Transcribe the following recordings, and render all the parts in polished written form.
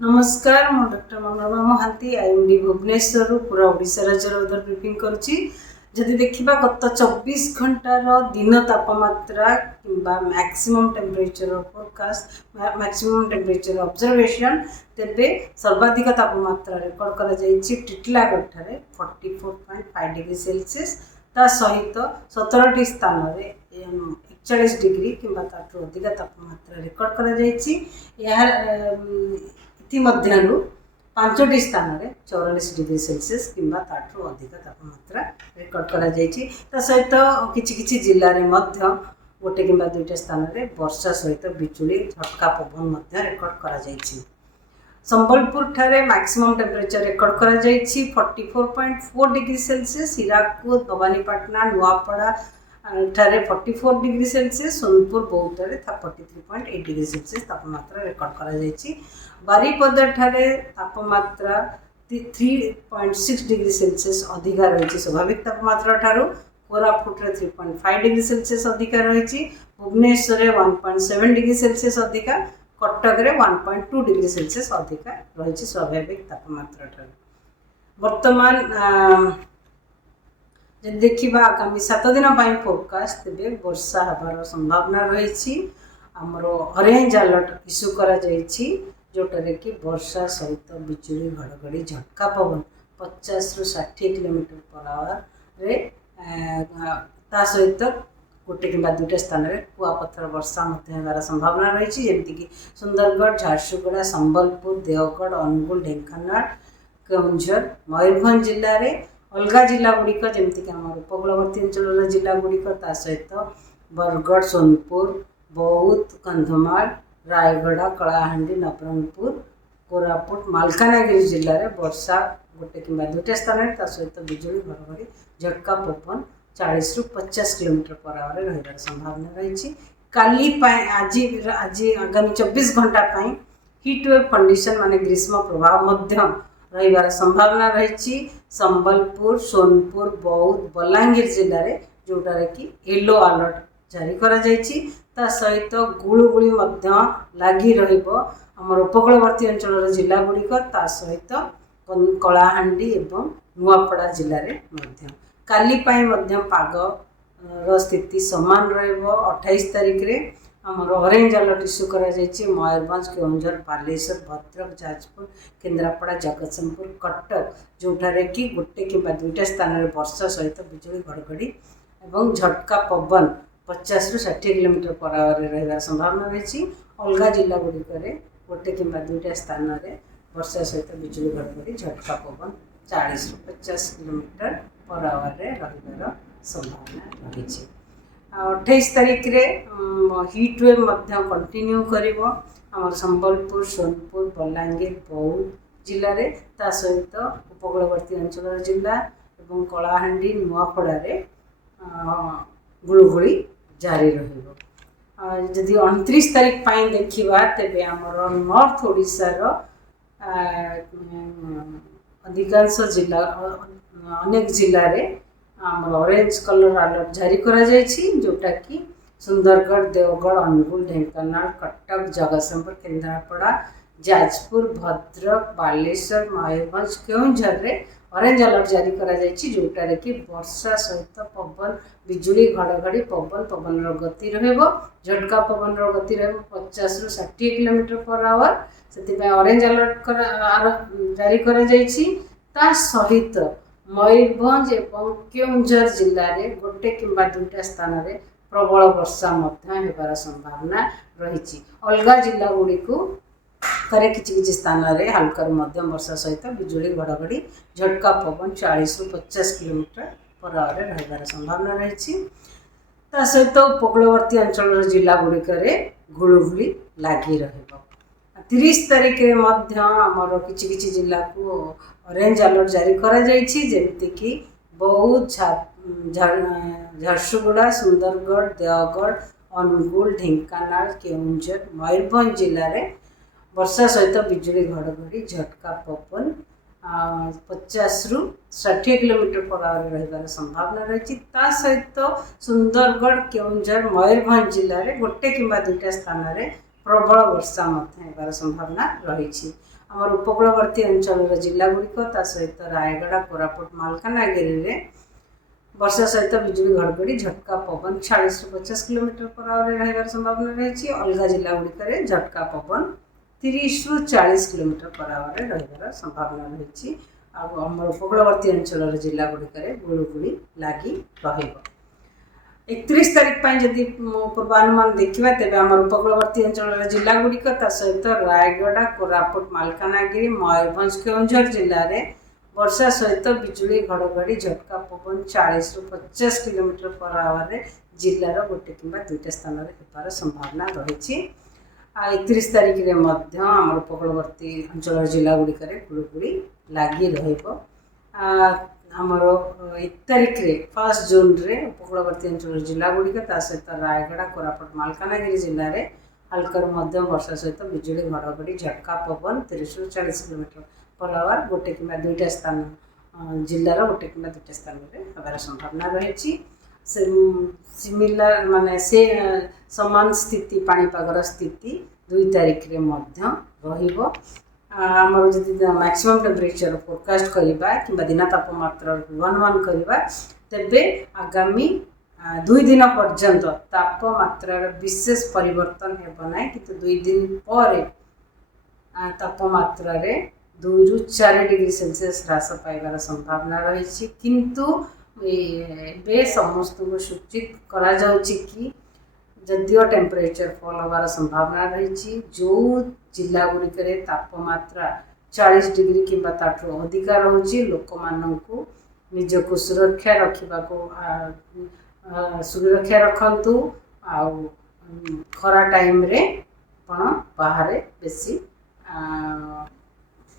नमस्कार मु doctor Manorama Mahanti IMD Bhubaneswar पूरा ओडिशा राज्य वेदर ब्रीफिंग करुच्ची। जदि देखा गत 24 घंटार दिन तापमात्रा किंबा maximum temperature forecast maximum temperature observation तेबे सर्वाधिक तापमात्रा रेकर्ड करा जायछि टिटलागढ़ ठारे 44.5 डिग्री सेल्सियस। ता सहित 17टी स्थान रे 41 डिग्री किंबा ताठू अधिक तापमात्रा रेकर्ड करा जायछि। इतिमध्यु 5टी स्थान में 44 डिग्री सेल्सियस किंबा ताठू अधिक तापमात्रा रेकर्ड करा जायछि। ता सहित किछि जिल्ला रे मध्य गोटे किंबा दुईटा स्थान में वर्षा सहित बिजुली झटका पवन मध्य रेकर्ड करा जायछि। संबलपुर ठारे मैक्सिमम टेम्परेचर रेकर्ड करा जायछि 44.4 डिग्री सेल्सियस। हीराकुद भवानीपाटना नुआपड़ा ठारे 44 डिग्री सेल्सियस। सोनपुर बौद्ध ठारे 43.8 डिग्री सेल्सियस तापमात्रा रेकर्ड करा जायछि। बारिपदा ठारे तापमात्रा 3.6 डिग्री सेल्सियस अधिका रही स्वाभाविक तापमात्रा ठारू। कोरापुट 3.5 डिग्री सेल्सियस अधिका रही। भुवनेश्वर 1.7 डिग्री सेल्सियस अधिका। कटक 1.2 डिग्री सेल्सियस अधिका रही स्वाभाविक तापमात्रा ठारू। वर्तमान देखा आगामी 7 दिन फोरकास्ट तेरे वर्षा हबार संभावना रही। आमर ऑरेंज अलर्ट इश्यू करा जायछि जोटारे कि वर्षा सहित बिजुली घड़घड़ी झटका पवन 50 ରୁ 60 किलोमीटर पर आवर रे सहित गोटे कि दुईटा स्थान में कुआपथर वर्षा होगार संभावना रही। जमीक सुंदरगढ़ झारसुगुड़ा संबलपुर देवगढ़ अनुगुल ढेंकानाल केउंझर मयूरभंज जिले में अलग जिला गुड़िक जमीक आम उपकूलवर्ती अंचल जिला गुड़िक सहित बरगढ़ सोनपुर बौद्ध कंधमाल रायगढ़ कलाहांडी नवरंगपुर कोरापुट मालकानगिरी जिले में वर्षा गोटे कि दुईटा स्थान में सहित बिजुली घड़घड़ी झटका पवन 40 ରୁ 50 किलोमीटर पर आवर रही संभावना रही। काली आज आगामी 24 घंटा हीट वेव कंडीशन माने ग्रीष्म प्रभाव मध्य रही संभावना रही। संबलपुर सोनपुर बौद्ध बलांगीर जिले में जोटार कि येलो अलर्ट जारी करा जायछि। ता सहित गुळुगुळी लगी रमर उपकूलवर्ती अंचल जिला गुड़िक सहित कलाहांडी एवं नुआपड़ा जिले में काली पाग स्थिति सामान रही। 28 तारिख रे आमर ऑरेंज अलर्ट इश्यू करा जायछि मयूरभंज केउंझर बालेश्वर भद्रक जाजपुर केन्द्रापड़ा जगतसिंहपुर कटक जोठारे कि गोटे कि दुईटा स्थान में वर्षा सहित बिजुली घड़घड़ी एवं झटका पवन 50 ରୁ 60 किलोमीटर पर आवर रही संभावना रही। अलग जिला गुड़िक गोटे कि दुईटा स्थान में वर्षा सहित बिजुली घड़घड़ी झटका पवन 40 ରୁ 50 किलोमीटर पर आवर रही संभावना रही। 28 तारिख रे हीट वेव कंटिन्यू करिवो आमर संबलपुर सोनपुर बलांगीर बौद्ध जिले में सहित उपकूलवर्ती अंचल जिला एवं कलाहांडी नुआपड़ा गुळुगुळी जारी रही। जदि 29 तारिख देखा तेबे आमर नॉर्थ ओडिशार अधिकांश जिला अनेक जिले में आमर ऑरेंज कलर अलर्ट जारी करा जायछि जोटा कि सुंदरगढ़ देवगढ़ अनुगुल ढेंकानाल कटक जगतसिंहपुर केन्द्रापड़ा जाजपुर भद्रक बालेश्वर मयूरभंज केउंझर रे ऑरेंज अलर्ट जारी करा जायछि जोटार कि वर्षा सहित पवन बिजुली घड़घड़ी पवन गति रहइबो झटका पवन गति रहइबो 50 ରୁ 60 किलोमीटर पर आवर से ऑरेंज अलर्ट जारी करा जायछि। ता सहित मयूरभंज एवं केउंझर जिले में गोटे कि दुईटा स्थान में प्रबल वर्षा होबार संभावना रही। अलग जिला गुड़िक किसी स्थान में हल्का मध्यम वर्षा सहित बिजुली घड़घड़ी झटका पवन 40 ରୁ 50 किलोमीटर पर आवर रही संभावना रही। सहित उपकूलवर्ती अंचल जिला गुड़िक गुळुगुळी लगी रही। 30 तारिख रे आमर किछि जिला को ऑरेंज अलर्ट जारी करा जायछि जेमितिक बौद्ध झारसुगुड़ा सुंदरगढ़ देवगढ़ अनुगुल ढेंकानाल केउंझर मयूरभंज जिले में वर्षा सहित बिजुली घड़घड़ी झटका पवन 50 ରୁ 60 किलोमीटर पर आवर रही संभावना रही। सहित सुंदरगढ़ केउंझर मयूरभंज जिले में गोटे कि दुईटा स्थान में प्रबल वर्षा होबार संभावना रही। आमर उपकूलवर्ती अंचल जिला गुड़िक ता सहित रायगड़ा कोरापुट मालकानगिरी रे वर्षा सहित बिजुली घड़घड़ी झटका पवन 40 ରୁ 50 किलोमीटर पर आवर रहिबार संभावना रही। अलग जिला गुड़िक झटका पवन 30 ରୁ 40 किलोमीटर पर आवर रहिबार संभावना रही। आमर उपकूलवर्ती अंचल जिला गुड़िक गुड़गुड़ी लगी रहिबो। 31 तारीख जदि पूर्वानुमान देखा तेज आम उपकूलवर्ती अंचल जिला गुड़िक सहित रायगड़ा कोरापुट मालकानगिरी मयूरभंज केउंझर जिले में वर्षा सहित बिजुली घड़घड़ी झटका पवन 40 ରୁ 50 किलोमीटर पर आवर जिलार गोटे किंबा दुईटा स्थान होबार संभावना रही। 31 तारीख में आम उपकूलवर्ती अंचल जिला गुड़िक गुड़गुड़ी लगी रहिबो। आमर 1 तारीख 1 जून रे उपकूलवर्ती अंचल जिला गुड़िक सहित रायगड़ा कोरापुट मालकानगिरी जिले में हल्का मध्यम वर्षा सहित बिजुली घड़घड़ी झटका पवन 30 ରୁ 40 किलोमीटर पर आवर गोटे कि दुईटा स्थान जिलार गोटे कि दुईटा स्थान होबार संभावना रही। सिमिलर माने से समान स्थिति पाणीपागर स्थिति 2 तारीख रे रहिबो। आमर जदि मैक्सिमम टेम्परेचर फोरकास्ट करवा कि दिन तापमात्रा पूर्वानुमान करवा तेबे आगामी 2 दिन पर्यंत तापमात्रार विशेष परिवर्तन हेब ना कि 2 दिन पर तापमात्रा 2 ରୁ 4 डिग्री सेल्सियस ह्रास पाइबार संभावना रही। किंतु ए समस्त को सूचित करा जाउछि कि जदिव टेम्परेचर फॉल होबार संभावना रही। जो जिला गुड़िक तापमात्रा 40 डिग्री कि अधिका रोचे लोक मानू निजको सुरक्षा रखंतु खरा टाइम रे आपण बाहर बेसी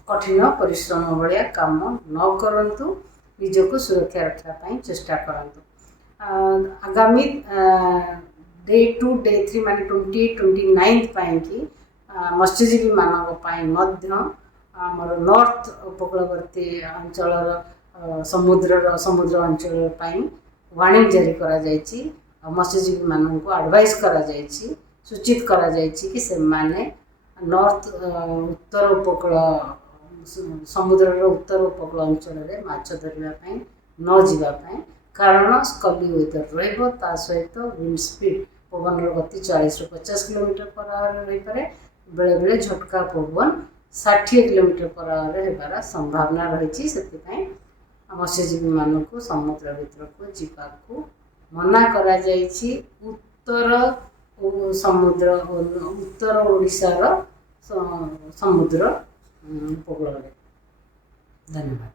कठिन परिश्रम भाया काम न करंतु निजको सुरक्षा रखा चेष्टा करंतु। आगामी डे 2 डे 3 मान 29 कि मत्स्यजीवी मानक आमर नॉर्थ उपकूलवर्ती अंचल समुद्र अंचल वार्निंग जारी करा जायछि। मत्स्यजीवी मानक एडवाइस करा जायछि, सूचित करा जायछि कि से माने नॉर्थ उत्तर उपकूल समुद्र उत्तर उपकूल अंचल में माछ धरने न जावाई कारण स्कली वेदर रहिबो। ता सहित विंड स्पीड पवन गति 40 ରୁ 50 किलोमीटर पर आवर रही पारे। बेले बेले झटका पवन 60 किलोमीटर पर आवर होबार संभावना रही। से मत्स्यजीवी मानक समुद्र भीतर को जीवाकू मना करा जायछि। उत्तर समुद्र उत्तर ओडिशार समुद्र उपकूल। धन्यवाद।